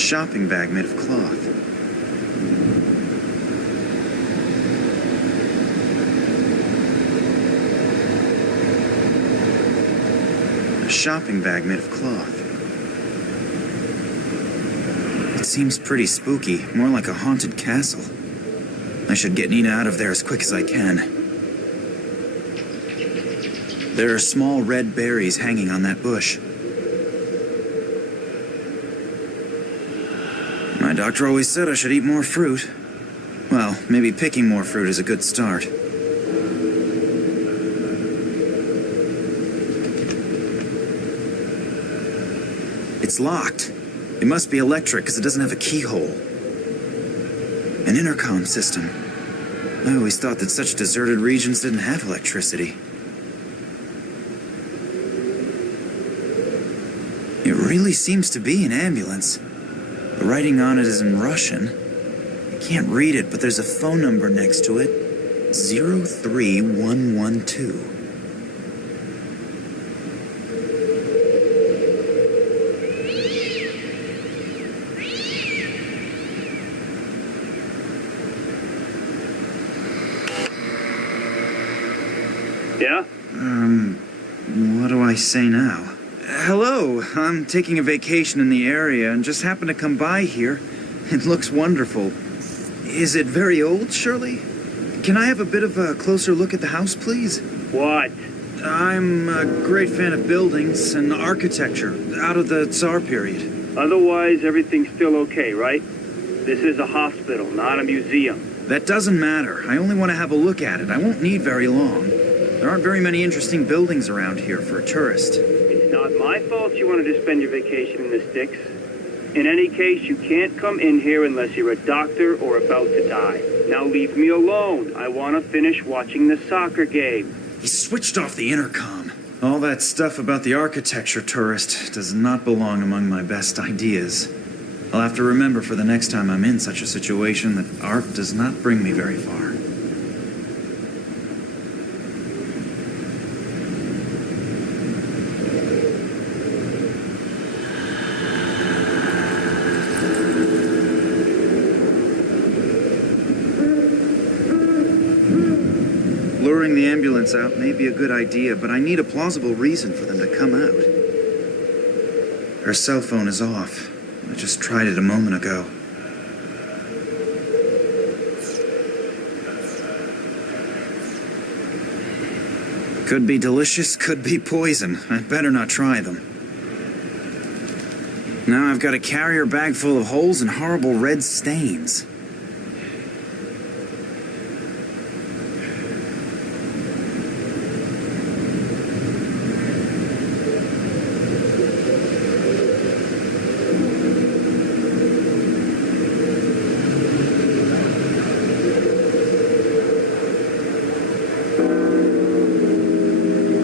shopping bag made of cloth. A shopping bag made of cloth. It seems pretty spooky, more like a haunted castle. I should get Nina out of there as quick as I can. There are small red berries hanging on that bush. My doctor always said I should eat more fruit. Well, maybe picking more fruit is a good start. It's locked. It must be electric because it doesn't have a keyhole. An intercom system. I always thought that such deserted regions didn't have electricity. It really seems to be an ambulance. The writing on it is in Russian. I can't read it, but there's a phone number next to it. 03112. Yeah? What do I say now? Hello, I'm taking a vacation in the area and just happened to come by here. It looks wonderful. Is it very old, Shirley? Can I have a bit of a closer look at the house, please? What? I'm a great fan of buildings and architecture out of the Tsar period. Otherwise, everything's still okay, right? This is a hospital, not a museum. That doesn't matter. I only want to have a look at it. I won't need very long. There aren't very many interesting buildings around here for a tourist. It's not my fault you wanted to spend your vacation in the sticks. In any case, you can't come in here unless you're a doctor or about to die. Now leave me alone. I want to finish watching the soccer game. He switched off the intercom. All that stuff about the architecture tourist does not belong among my best ideas. I'll have to remember for the next time I'm in such a situation that art does not bring me very far. Luring the ambulance out may be a good idea, but I need a plausible reason for them to come out. Her cell phone is off. I just tried it a moment ago. Could be delicious, could be poison. I'd better not try them. Now I've got a carrier bag full of holes and horrible red stains.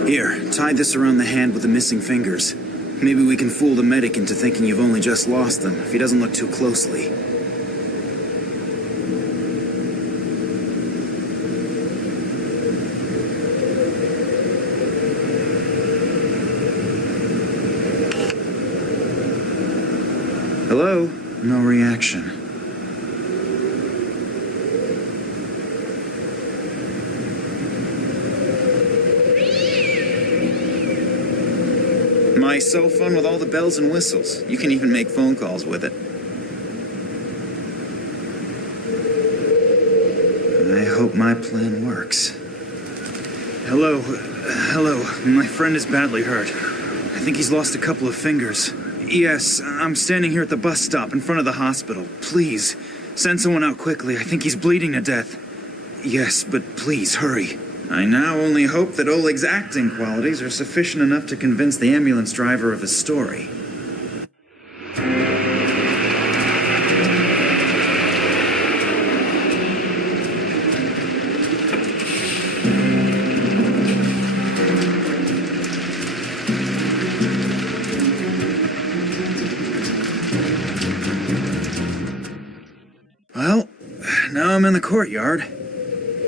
Here, tie this around the hand with the missing fingers. Maybe we can fool the medic into thinking you've only just lost them, if he doesn't look too closely. Hello? No reaction. My cell phone with all the bells and whistles. You can even make phone calls with it. I hope my plan works. Hello. Hello. My friend is badly hurt. I think he's lost a couple of fingers. Yes, I'm standing here at the bus stop in front of the hospital. Please, send someone out quickly. I think he's bleeding to death. Yes, but please, hurry. I now only hope that Oleg's acting qualities are sufficient enough to convince the ambulance driver of his story. Well, now I'm in the courtyard.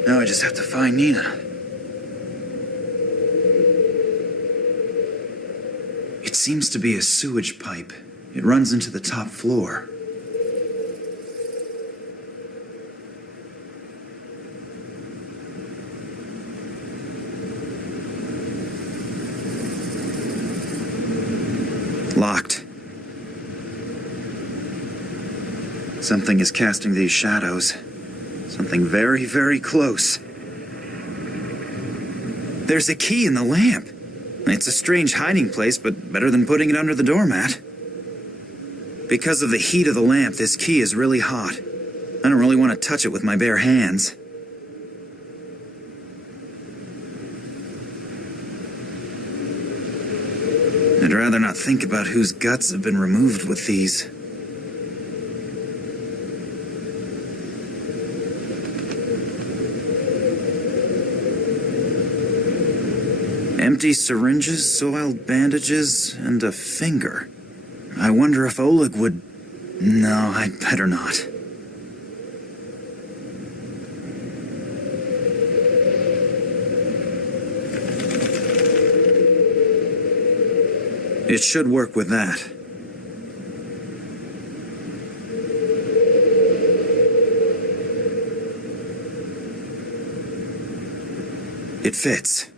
Now I just have to find Nina. It seems to be a sewage pipe. It runs into the top floor. Locked. Something is casting these shadows. Something very, very close. There's a key in the lamp. It's a strange hiding place, but better than putting it under the doormat. Because of the heat of the lamp, this key is really hot. I don't really want to touch it with my bare hands. I'd rather not think about whose guts have been removed with these. Empty syringes, soiled bandages, and a finger. I wonder if Oleg would... No, I'd better not. It should work with that. It fits.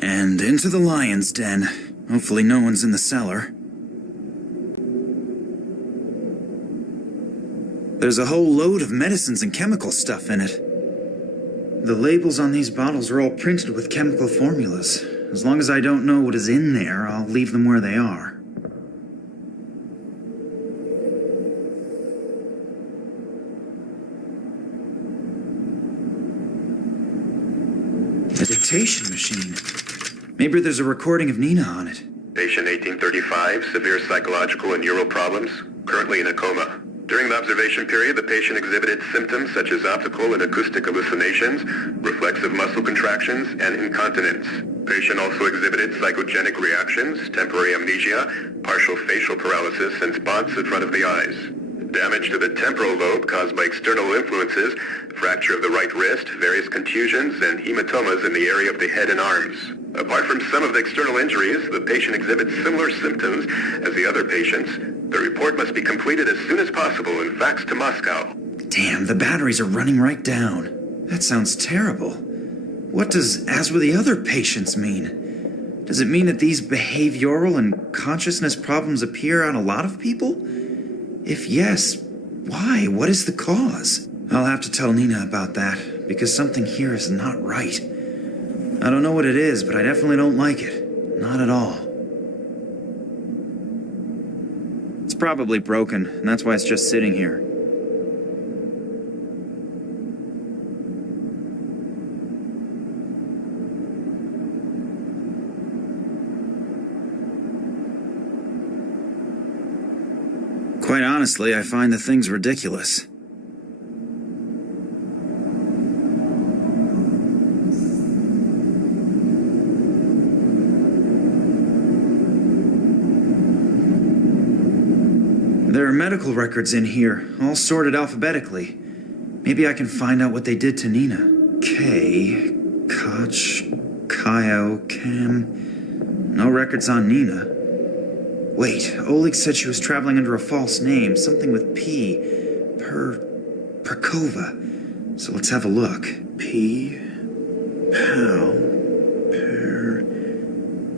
And into the lion's den. Hopefully no one's in the cellar. There's a whole load of medicines and chemical stuff in it. The labels on these bottles are all printed with chemical formulas. As long as I don't know what is in there, I'll leave them where they are. A dictation machine. Maybe there's a recording of Nina on it. Patient 1835, severe psychological and neural problems, currently in a coma. During the observation period, the patient exhibited symptoms such as optical and acoustic hallucinations, reflexive muscle contractions, and incontinence. Patient also exhibited psychogenic reactions, temporary amnesia, partial facial paralysis, and spots in front of the eyes. Damage to the temporal lobe caused by external influences, fracture of the right wrist, various contusions, and hematomas in the area of the head and arms. Apart from some of the external injuries, the patient exhibits similar symptoms as the other patients. The report must be completed as soon as possible and faxed to Moscow. Damn, the batteries are running right down. That sounds terrible. What does "as with the other patients" mean? Does it mean that these behavioral and consciousness problems appear on a lot of people? If yes, why? What is the cause? I'll have to tell Nina about that, because something here is not right. I don't know what it is, but I definitely don't like it. Not at all. It's probably broken, and that's why it's just sitting here. Quite honestly, I find the things ridiculous. There are medical records in here, all sorted alphabetically. Maybe I can find out what they did to Nina. K, Koch, Kyo, Cam. No records on Nina. Wait, Oleg said she was traveling under a false name, something with P. Perkova. So let's have a look. P. Pal.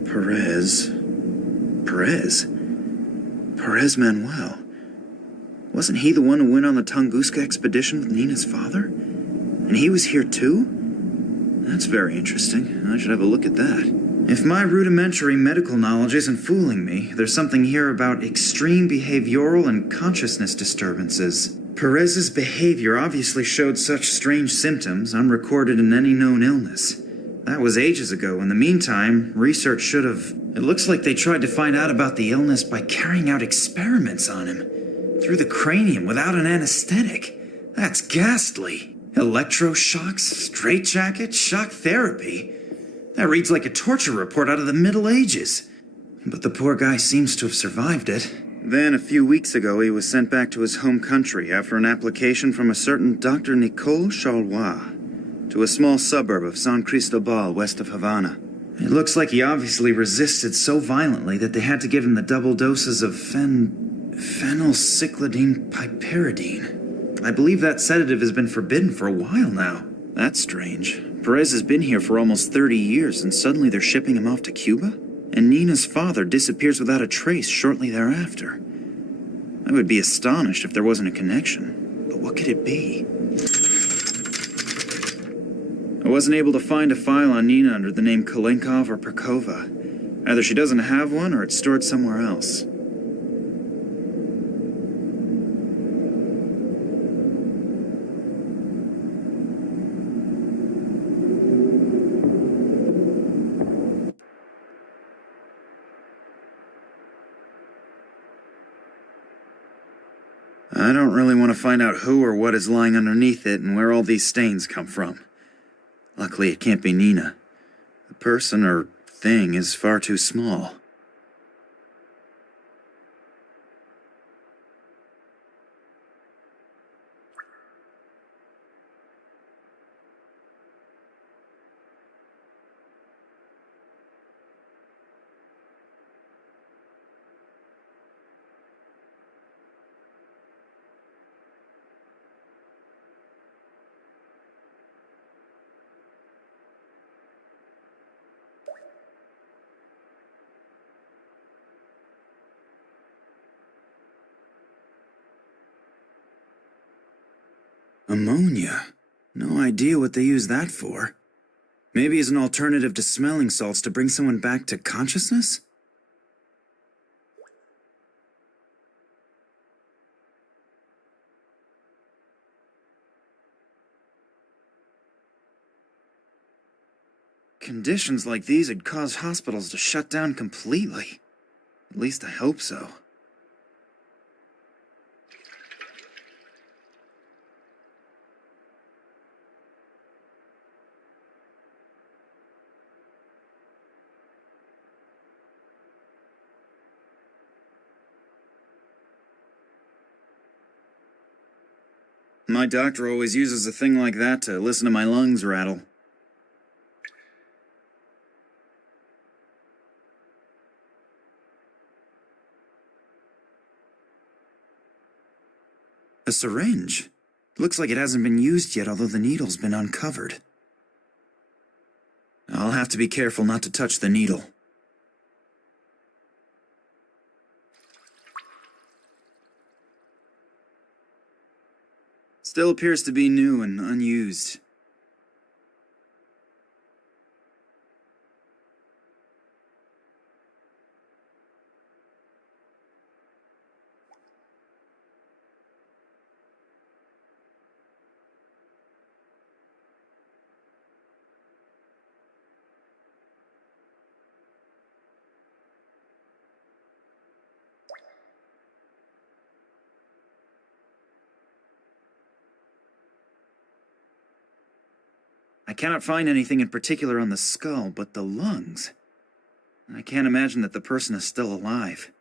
Perez. Perez Manuel. Wasn't he the one who went on the Tunguska expedition with Nina's father? And he was here too? That's very interesting. I should have a look at that. If my rudimentary medical knowledge isn't fooling me, there's something here about extreme behavioral and consciousness disturbances. Perez's behavior obviously showed such strange symptoms unrecorded in any known illness. That was ages ago. In the meantime, research should have... It looks like they tried to find out about the illness by carrying out experiments on him. Through the cranium without an anesthetic. That's ghastly. Electroshocks, straitjacket, shock therapy. That reads like a torture report out of the Middle Ages. But the poor guy seems to have survived it. Then, a few weeks ago, he was sent back to his home country after an application from a certain Dr. Nicole Charlois to a small suburb of San Cristobal west of Havana. It looks like he obviously resisted so violently that they had to give him the double doses of phenylcyclidine piperidine. I believe that sedative has been forbidden for a while now. That's strange. Perez has been here for almost 30 years, and suddenly they're shipping him off to Cuba? and Nina's father disappears without a trace shortly thereafter. I would be astonished if there wasn't a connection, but what could it be? I wasn't able to find a file on Nina under the name Kalenkov or Perkova. Either she doesn't have one or it's stored somewhere else. I don't really want to find out who or what is lying underneath it and where all these stains come from. Luckily, it can't be Nina. The person or thing is far too small. Ammonia. No idea what they use that for. Maybe as an alternative to smelling salts to bring someone back to consciousness? Conditions like these would cause hospitals to shut down completely. At least I hope so. My doctor always uses a thing like that to listen to my lungs rattle. A syringe. Looks like it hasn't been used yet, although the needle's been uncovered. I'll have to be careful not to touch the needle. Still appears to be new and unused. I cannot find anything in particular on the skull, but the lungs. I can't imagine that the person is still alive.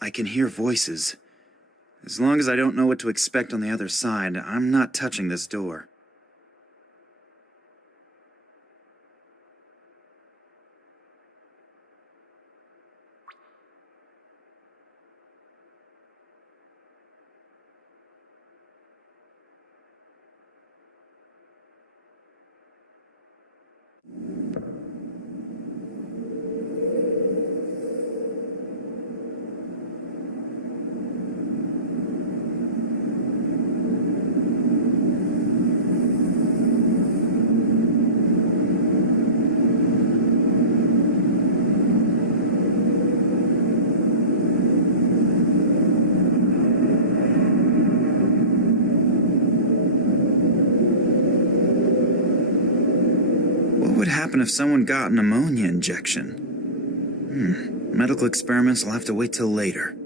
I can hear voices. As long as I don't know what to expect on the other side, I'm not touching this door. What would happen if someone got an ammonia injection? Medical experiments will have to wait till later.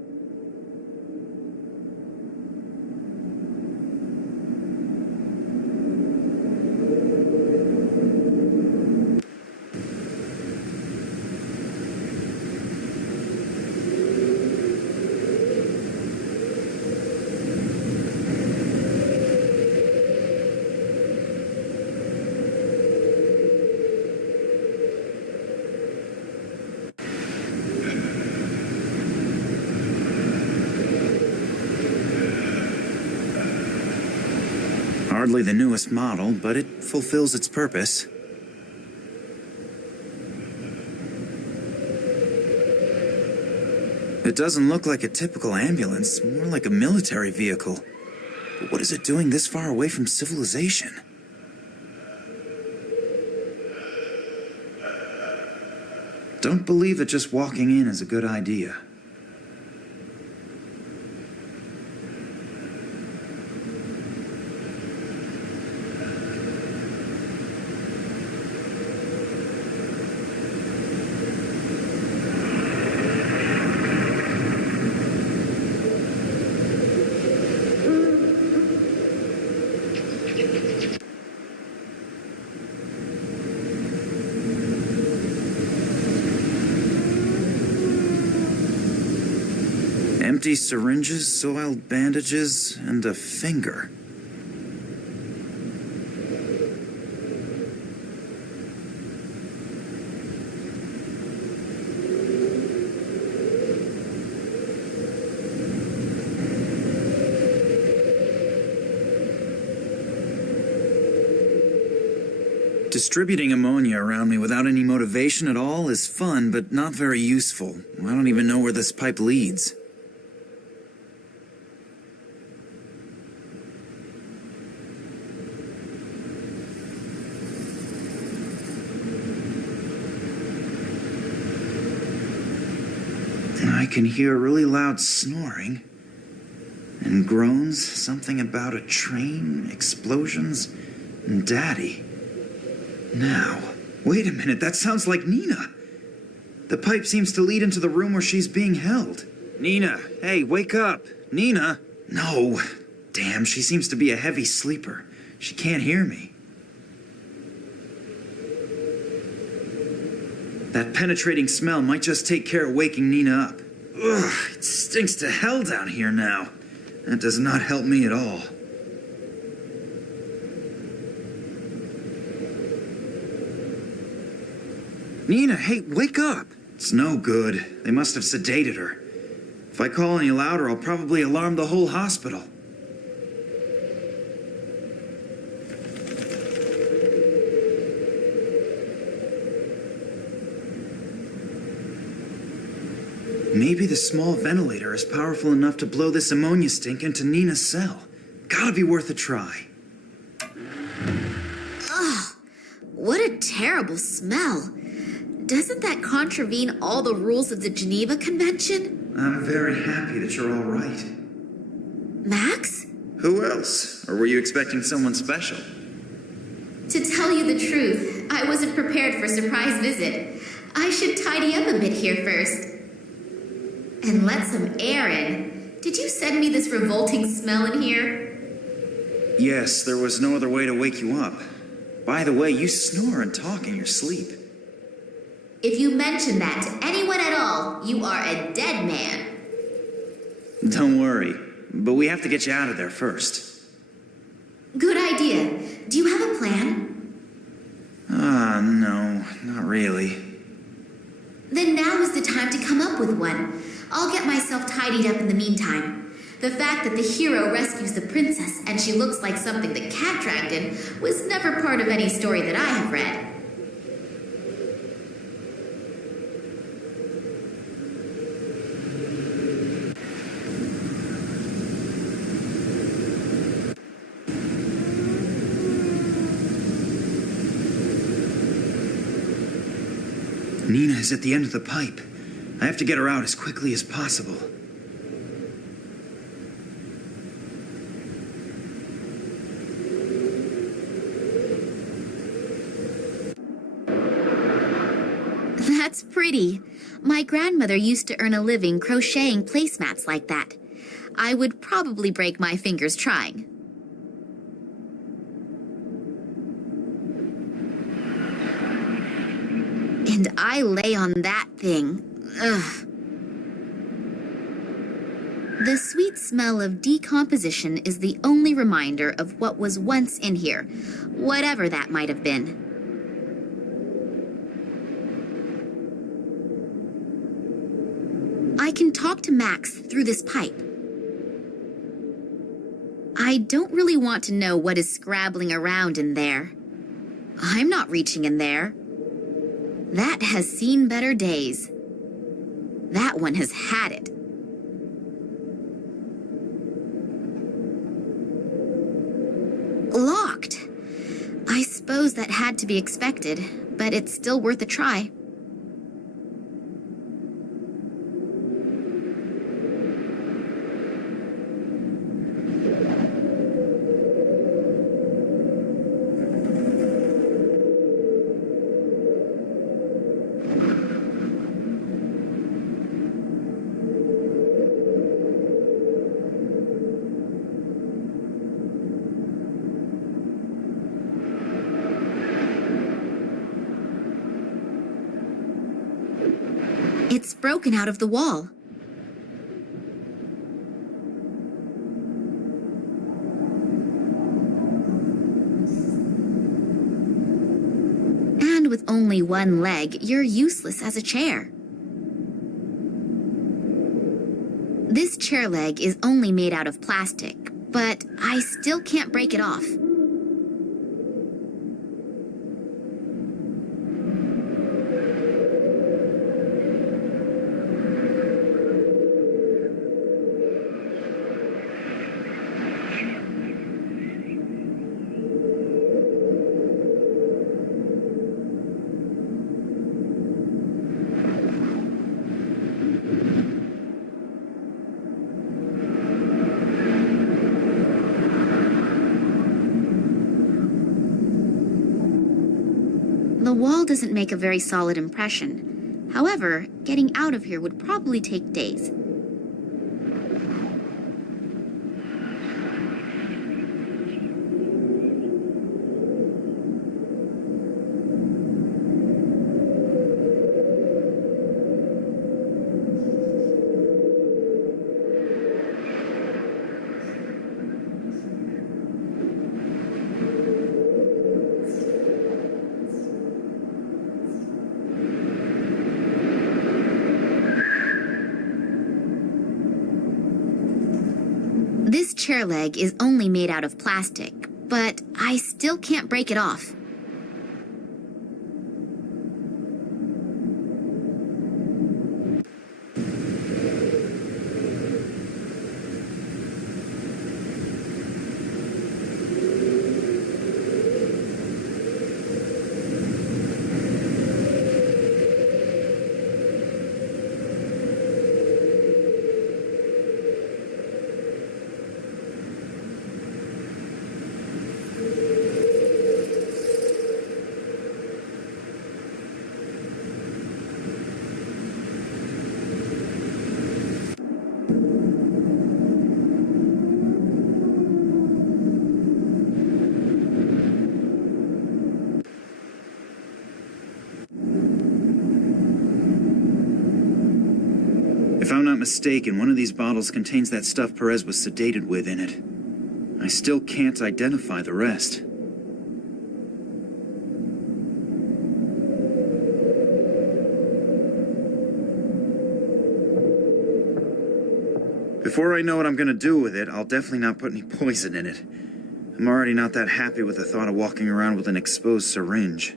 Hardly the newest model, but it fulfills its purpose. It doesn't look like a typical ambulance, more like a military vehicle. But what is it doing this far away from civilization? Don't believe that just walking in is a good idea. Empty syringes, soiled bandages, and a finger. Distributing ammonia around me without any motivation at all is fun, but not very useful. I don't even know where this pipe leads. I can hear really loud snoring and groans, something about a train, explosions, and Daddy. Now, wait a minute, that sounds like Nina. The pipe seems to lead into the room where she's being held. Nina, hey, wake up. Nina? No. Damn, she seems to be a heavy sleeper. She can't hear me. That penetrating smell might just take care of waking Nina up. Ugh, it stinks to hell down here now. That does not help me at all. Nina, hey, wake up! It's no good. They must have sedated her. If I call any louder, I'll probably alarm the whole hospital. Maybe the small ventilator is powerful enough to blow this ammonia stink into Nina's cell. Gotta be worth a try. Ugh, what a terrible smell. Doesn't that contravene all the rules of the Geneva Convention? I'm very happy that you're all right. Max? Who else? Or were you expecting someone special? To tell you the truth, I wasn't prepared for a surprise visit. I should tidy up a bit here first. And let some air in. Did you send me this revolting smell in here? Yes, there was no other way to wake you up. By the way, you snore and talk in your sleep. If you mention that to anyone at all, you are a dead man. Don't worry, but we have to get you out of there first. Good idea. Do you have a plan? No, not really. Then now is the time to come up with one. I'll get myself tidied up in the meantime. The fact that the hero rescues the princess and she looks like something the cat dragged in was never part of any story that I have read. Nina is at the end of the pipe. I have to get her out as quickly as possible. That's pretty. My grandmother used to earn a living crocheting placemats like that. I would probably break my fingers trying. And I lay on that thing. Ugh. The sweet smell of decomposition is the only reminder of what was once in here, whatever that might have been. I can talk to Max through this pipe. I don't really want to know what is scrabbling around in there. I'm not reaching in there. That has seen better days. That one has had it. suppose that had to be expected, but it's still worth a try. It's broken out of the wall. And with only one leg, you're useless as a chair. This chair leg is only made out of plastic, but I still can't break it off. The wall doesn't make a very solid impression. However, getting out of here would probably take days. This chair leg is only made out of plastic, but I still can't break it off. If I'm not mistaken, one of these bottles contains that stuff Perez was sedated with in it. I still can't identify the rest. Before I know what I'm gonna do with it, I'll definitely not put any poison in it. I'm already not that happy with the thought of walking around with an exposed syringe.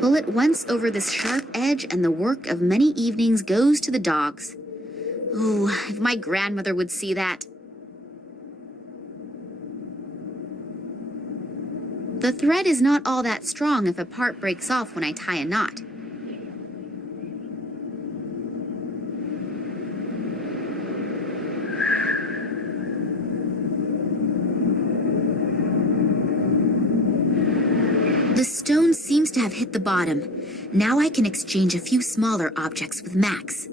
Pull it once over this sharp edge and the work of many evenings goes to the dogs. Ooh, if my grandmother would see that. The thread is not all that strong if a part breaks off when I tie a knot. The stone seems to have hit the bottom. Now I can exchange a few smaller objects with Max.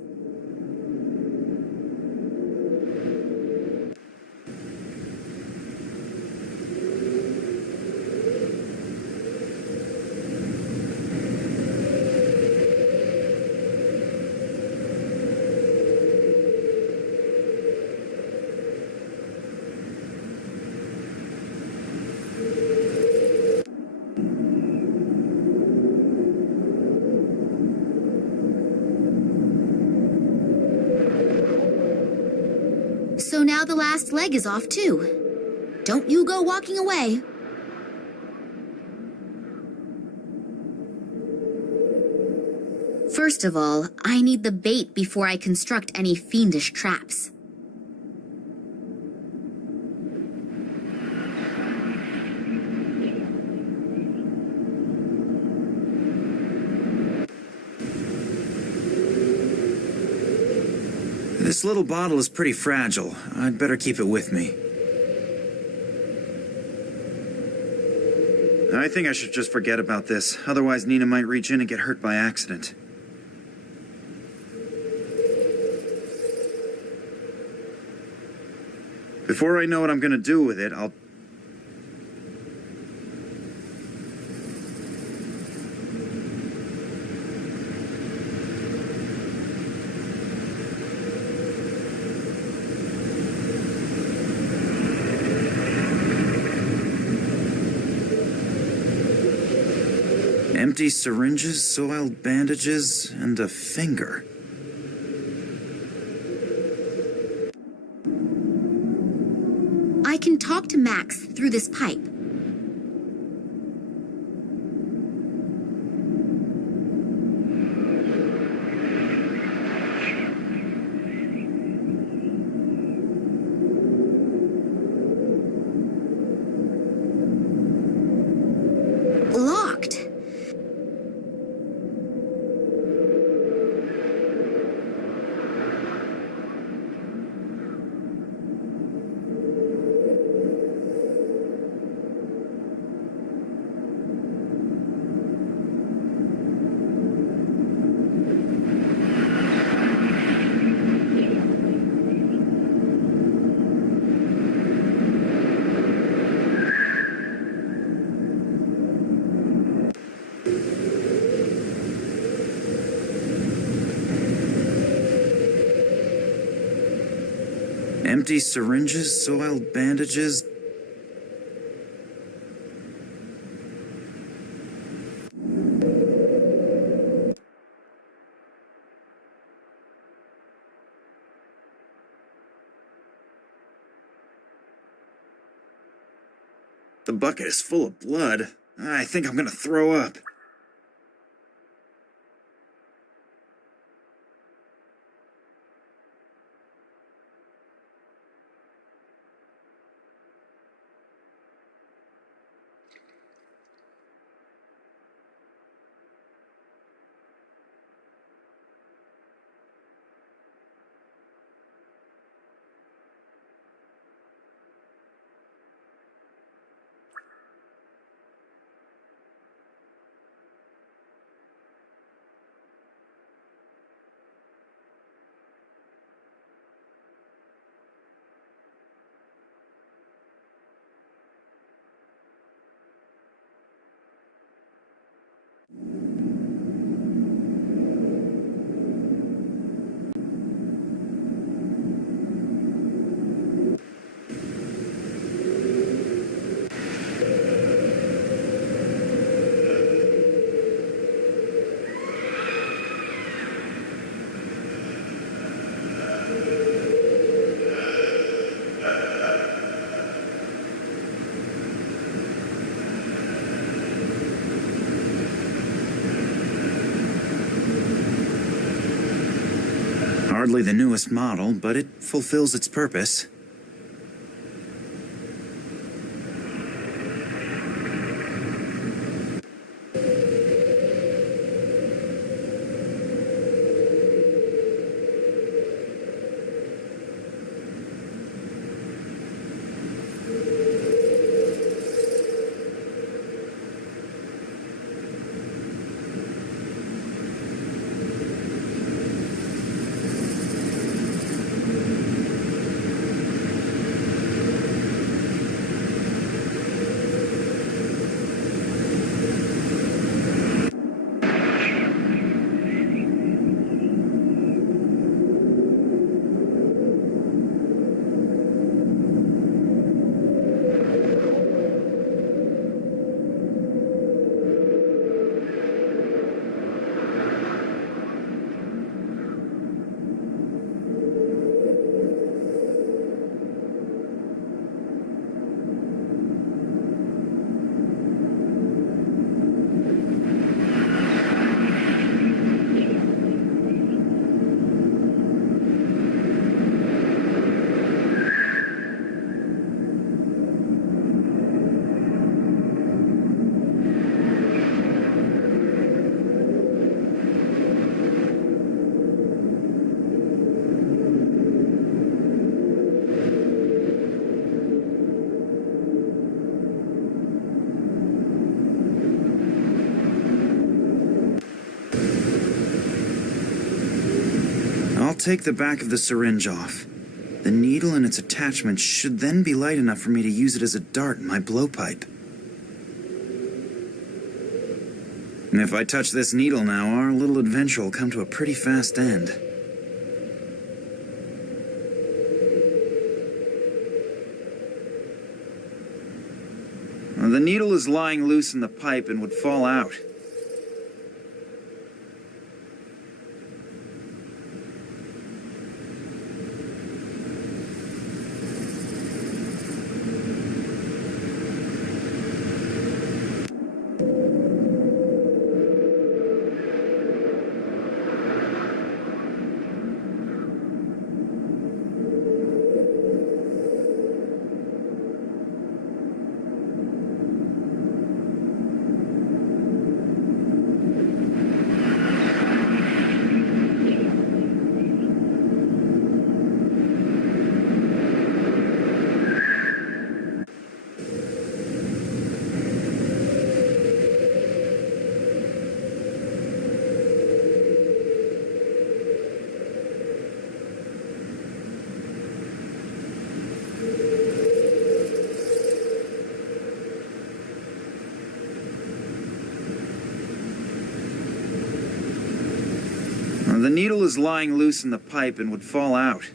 now the last leg is off too. Don't you go walking away. First of all, I need the bait before I construct any fiendish traps. This little bottle is pretty fragile. I'd better keep it with me. I think I should just forget about this. Otherwise, Nina might reach in and get hurt by accident. Before I know what I'm gonna do with it, I'll... Empty syringes, soiled bandages, and a finger. I can talk to Max through this pipe. Locked. Empty syringes, soiled bandages. The bucket is full of blood. I think I'm gonna throw up. Hardly the newest model, but it fulfills its purpose. I'll take the back of the syringe off. The needle and its attachment should then be light enough for me to use it as a dart in my blowpipe. And if I touch this needle now, our little adventure will come to a pretty fast end. The needle is lying loose in the pipe and would fall out. The needle is lying loose in the pipe and would fall out.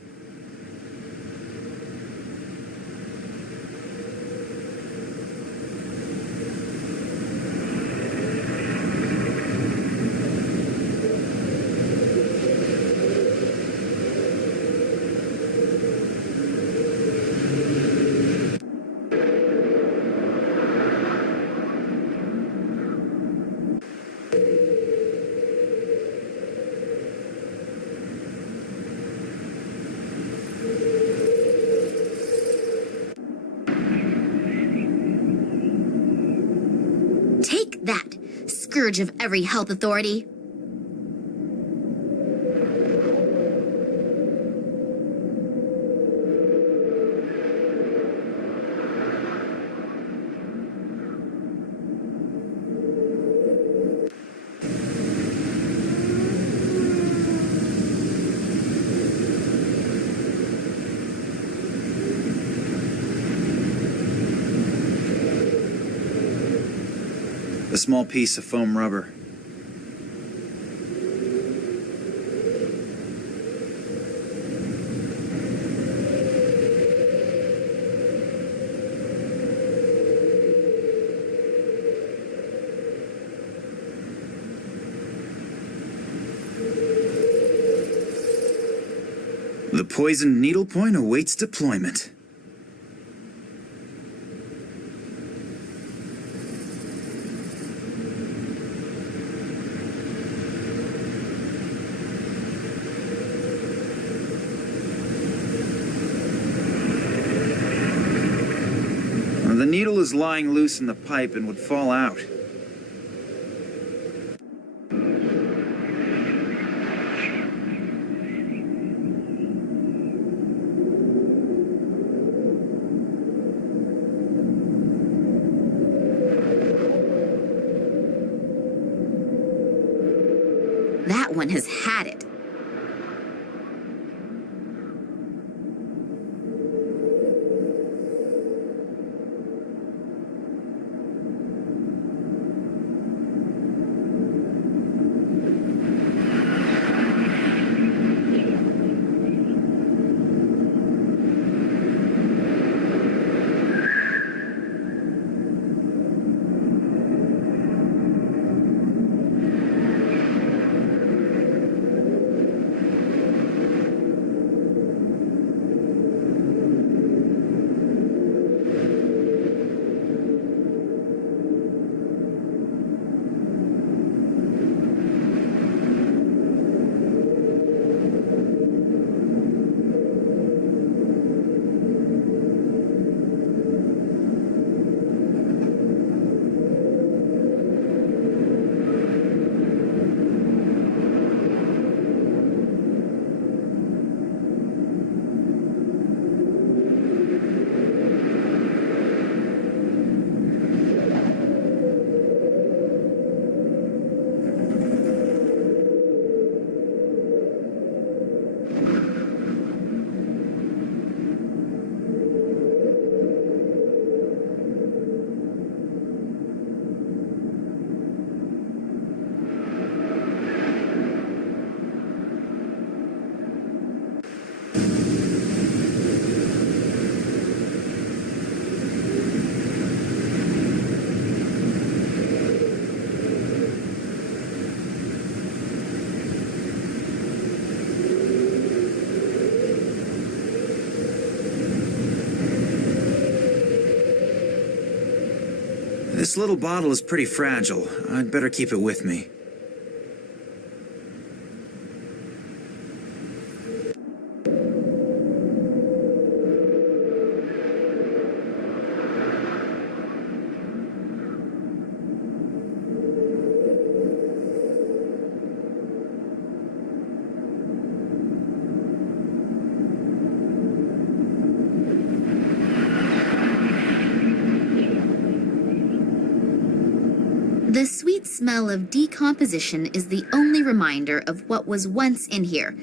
Take that, scourge of every health authority. A small piece of foam rubber. The poisoned needle point awaits deployment. The needle is lying loose in the pipe and would fall out. That one has had it. This little bottle is pretty fragile. I'd better keep it with me. The sweet smell of decomposition is the only reminder of what was once in here.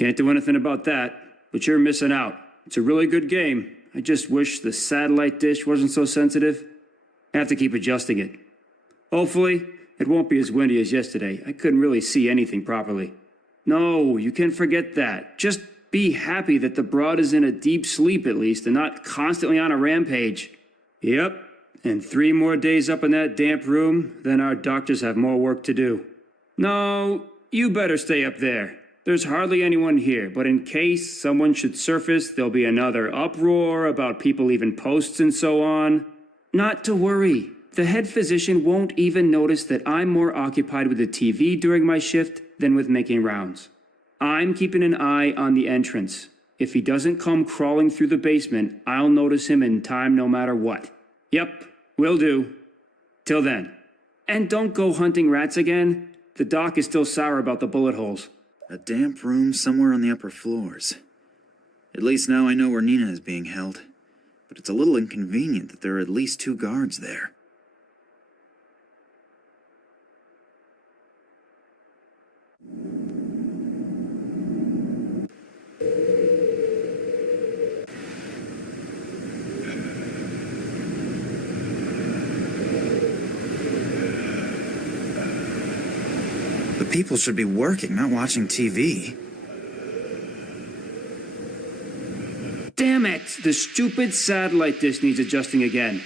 Can't do anything about that, but you're missing out. It's a really good game. I just wish the satellite dish wasn't so sensitive. I have to keep adjusting it. Hopefully, it won't be as windy as yesterday. I couldn't really see anything properly. No, you can forget that. Just be happy that the broad is in a deep sleep at least and not constantly on a rampage. Yep, and 3 more days up in that damp room, then our doctors have more work to do. No, you better stay up there. There's hardly anyone here, but in case someone should surface, there'll be another uproar about people leaving posts and so on. Not to worry. The head physician won't even notice that I'm more occupied with the TV during my shift than with making rounds. I'm keeping an eye on the entrance. If he doesn't come crawling through the basement, I'll notice him in time no matter what. Yep, will do. Till then. And don't go hunting rats again. The doc is still sour about the bullet holes. A damp room somewhere on the upper floors. At least now I know where Nina is being held. But it's a little inconvenient that there are at least 2 guards there. The people should be working, not watching TV. Damn it! The stupid satellite dish needs adjusting again.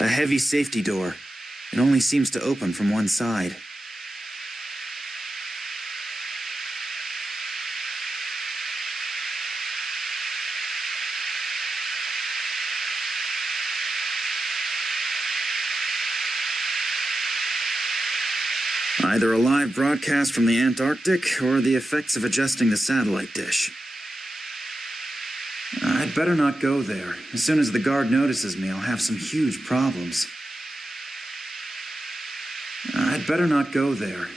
A heavy safety door. It only seems to open from one side. Either a live broadcast from the Antarctic or the effects of adjusting the satellite dish. I'd better not go there. As soon as the guard notices me, I'll have some huge problems. I'd better not go there.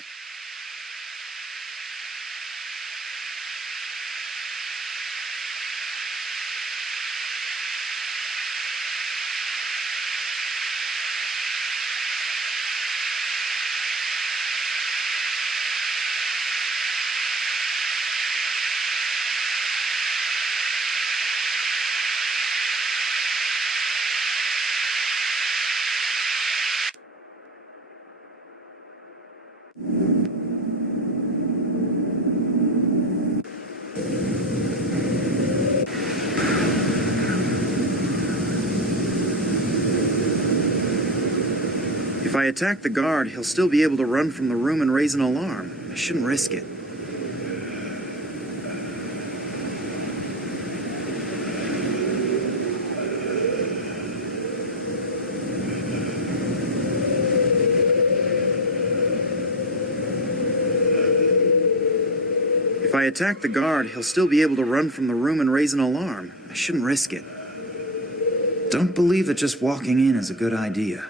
If I attack the guard, he'll still be able to run from the room and raise an alarm. I shouldn't risk it. If I attack the guard, he'll still be able to run from the room and raise an alarm. I shouldn't risk it. Don't believe that just walking in is a good idea.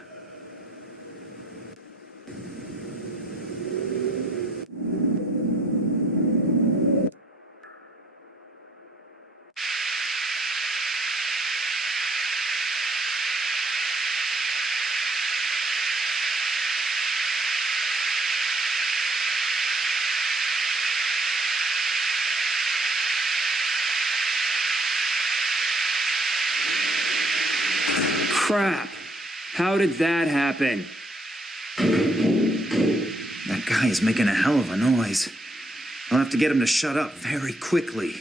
Crap! How did that happen? That guy is making a hell of a noise. I'll have to get him to shut up very quickly.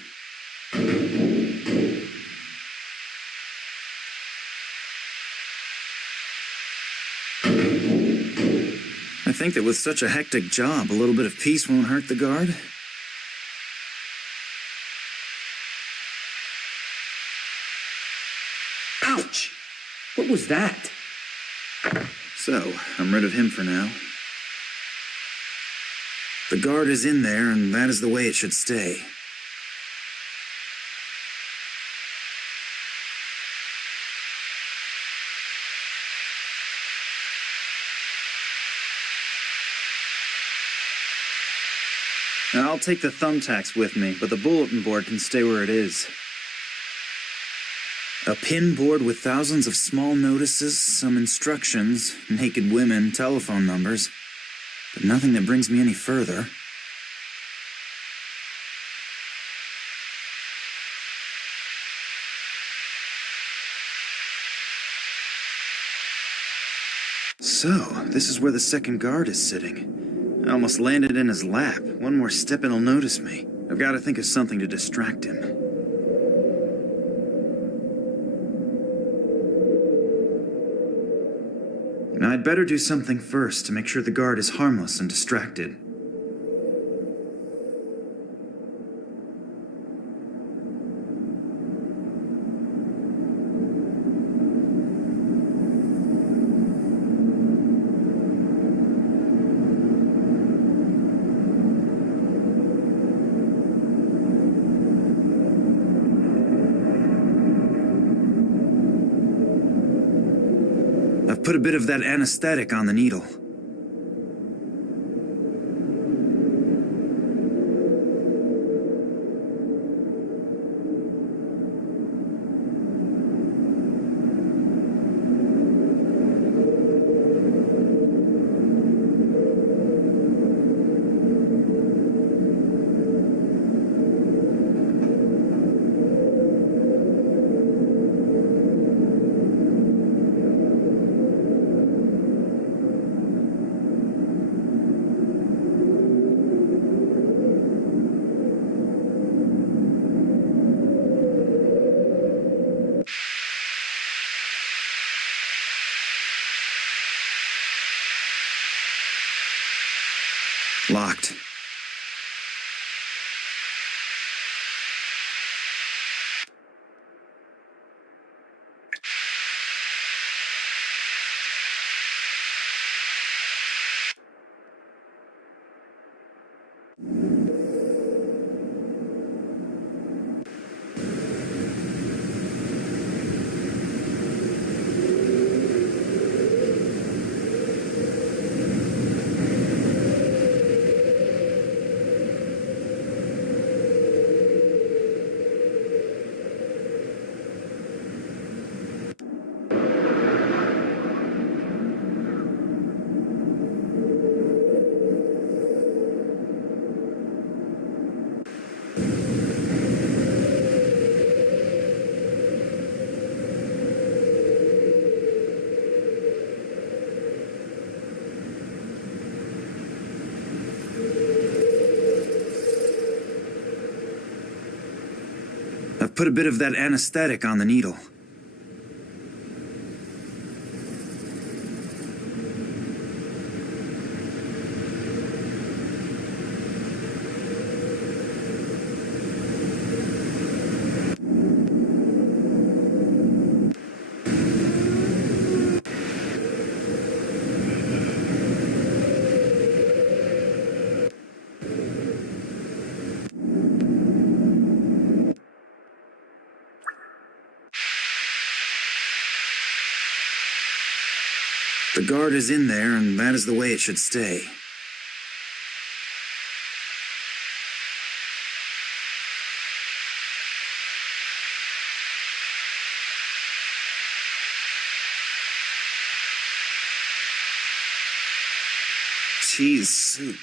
I think that with such a hectic job, a little bit of peace won't hurt the guard? Ouch! What was that? So, I'm rid of him for now. The guard is in there, and that is the way it should stay. Now, I'll take the thumbtacks with me, but the bulletin board can stay where it is. A pin board with thousands of small notices, some instructions, naked women, telephone numbers, but nothing that brings me any further. So, this is where the second guard is sitting. I almost landed in his lap. One more step and he'll notice me. I've got to think of something to distract him. Now, I'd better do something first to make sure the guard is harmless and distracted. I've put a bit of that anesthetic on the needle. Locked. I've put a bit of that anesthetic on the needle. The guard is in there, and that is the way it should stay. Cheese soup.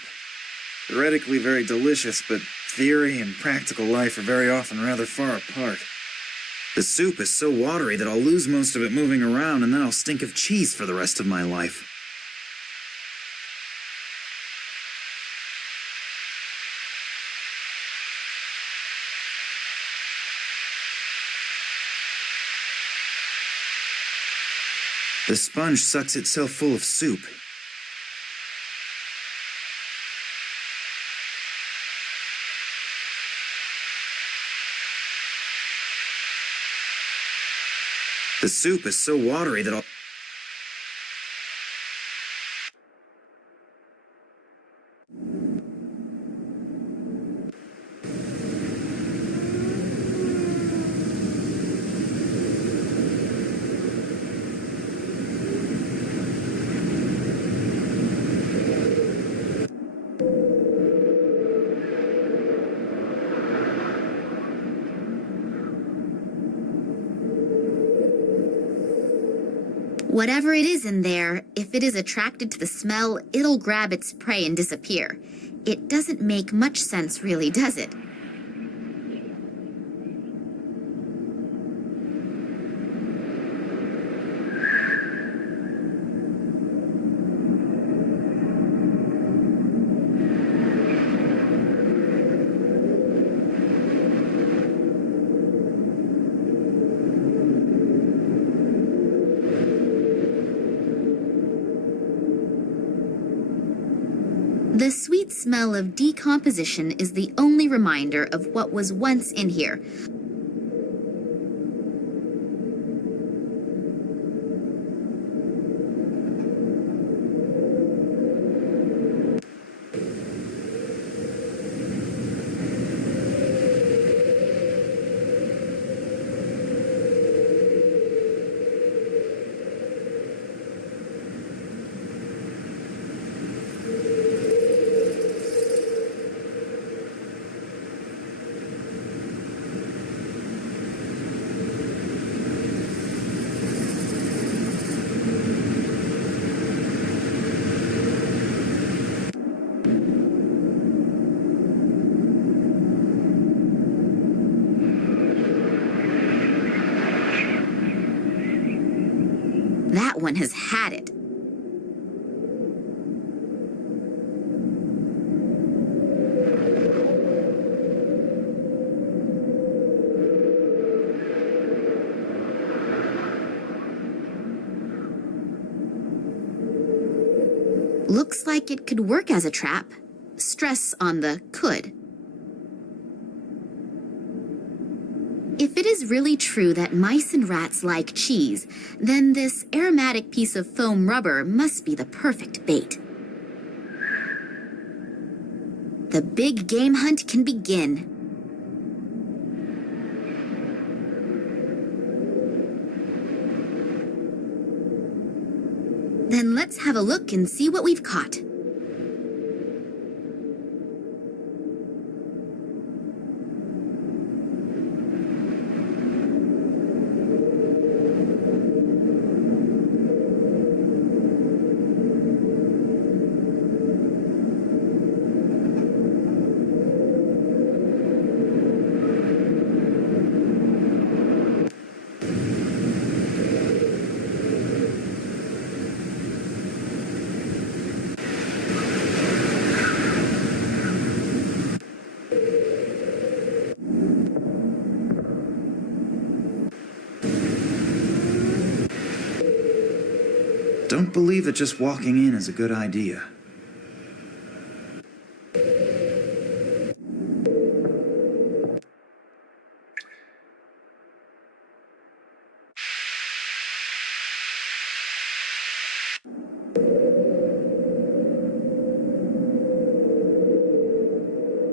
Theoretically very delicious, but theory and practical life are very often rather far apart. The soup is so watery that I'll lose most of it moving around, and then I'll stink of cheese for the rest of my life. The sponge sucks itself full of soup. The soup is so watery that I'll... Whatever it is in there, if it is attracted to the smell, it'll grab its prey and disappear. It doesn't make much sense, really, does it? The sweet smell of decomposition is the only reminder of what was once in here. That one has had it. Looks like it could work as a trap. Stress on the could. If it is really true that mice and rats like cheese, then this aromatic piece of foam rubber must be the perfect bait. The big game hunt can begin. Then let's have a look and see what we've caught. Don't believe that just walking in is a good idea.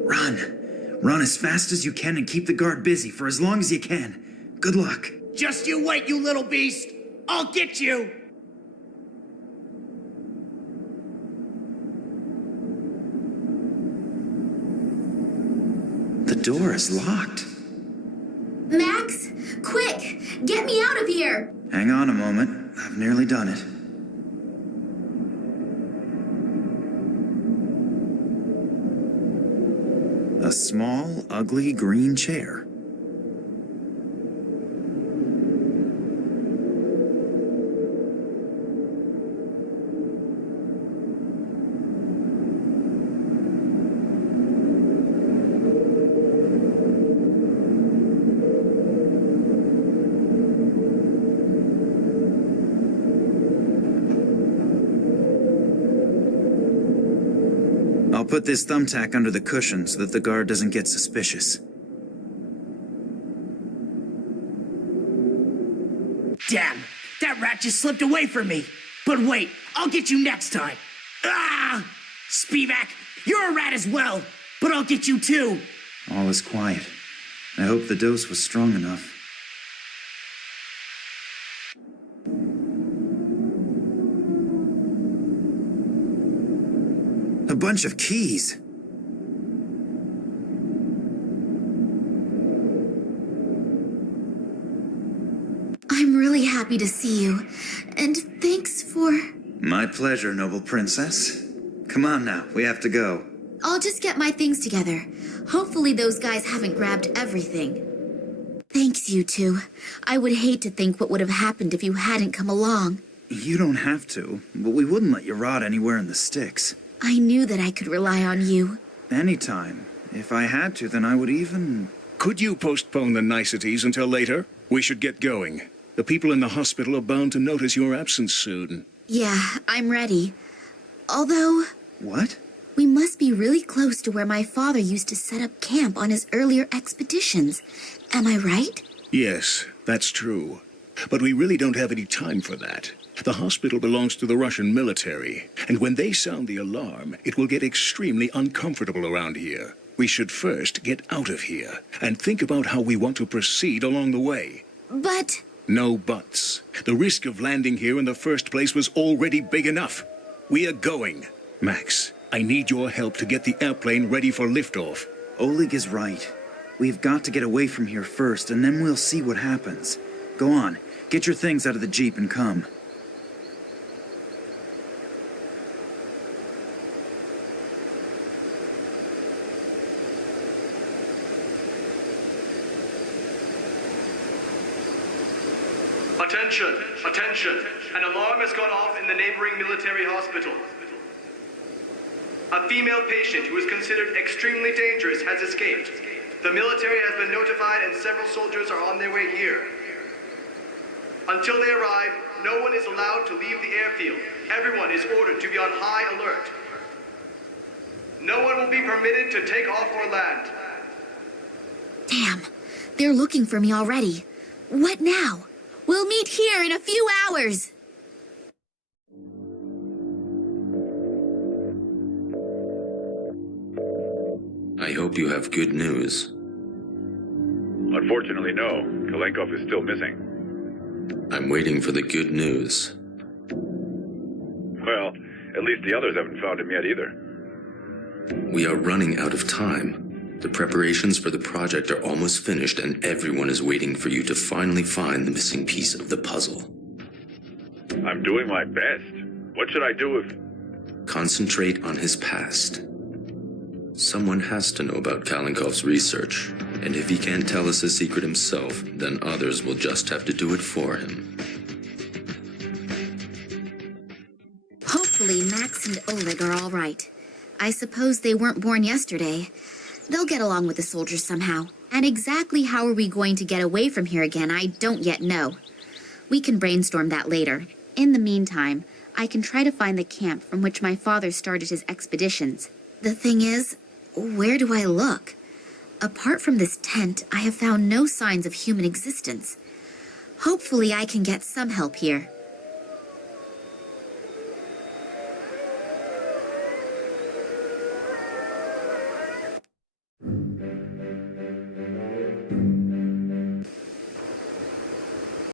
Run! Run as fast as you can and keep the guard busy for as long as you can. Good luck. Just you wait, you little beast! I'll get you! The door is locked. Max, quick! Get me out of here! Hang on a moment. I've nearly done it. A small, ugly green chair. I'll put this thumbtack under the cushion so that the guard doesn't get suspicious. Damn! just slipped away from me. But wait, I'll get you next time. Ah! Spivak, you're a rat as well, but I'll get you too. All is quiet. I hope the dose was strong enough. A bunch of keys. I'm really happy to see you. And thanks for... My pleasure, noble princess. Come on now, we have to go. I'll just get my things together. Hopefully those guys haven't grabbed everything. Thanks, you two. I would hate to think what would have happened if you hadn't come along. You don't have to, but we wouldn't let you rot anywhere in the sticks. I knew that I could rely on you. Anytime. If I had to, then I would even... Could you postpone the niceties until later? We should get going. The people in the hospital are bound to notice your absence soon. Yeah, I'm ready. Although... What? We must be really close to where my father used to set up camp on his earlier expeditions. Am I right? Yes, that's true. But we really don't have any time for that. The hospital belongs to the Russian military, and when they sound the alarm, it will get extremely uncomfortable around here. We should first get out of here, and think about how we want to proceed along the way. But... No buts. The risk of landing here in the first place was already big enough. We are going. Max, I need your help to get the airplane ready for liftoff. Oleg is right. We've got to get away from here first, and then we'll see what happens. Go on, get your things out of the Jeep and come. Attention! Attention! An alarm has gone off in the neighboring military hospital. A female patient who is considered extremely dangerous has escaped. The military has been notified and several soldiers are on their way here. Until they arrive, no one is allowed to leave the airfield. Everyone is ordered to be on high alert. No one will be permitted to take off or land. Damn, they're looking for me already. What now? We'll meet here in a few hours. I hope you have good news. Unfortunately, no. Kalenkov is still missing. I'm waiting for the good news. Well, at least the others haven't found him yet either. We are running out of time. The preparations for the project are almost finished, and everyone is waiting for you to finally find the missing piece of the puzzle. I'm doing my best. What should I do if... Concentrate on his past. Someone has to know about Kalenkov's research, and if he can't tell us his secret himself, then others will just have to do it for him. Hopefully Max and Oleg are all right. I suppose they weren't born yesterday. They'll get along with the soldiers somehow. And exactly how are we going to get away from here again, I don't yet know. We can brainstorm that later. In the meantime, I can try to find the camp from which my father started his expeditions. The thing is, where do I look? Apart from this tent, I have found no signs of human existence. Hopefully I can get some help here.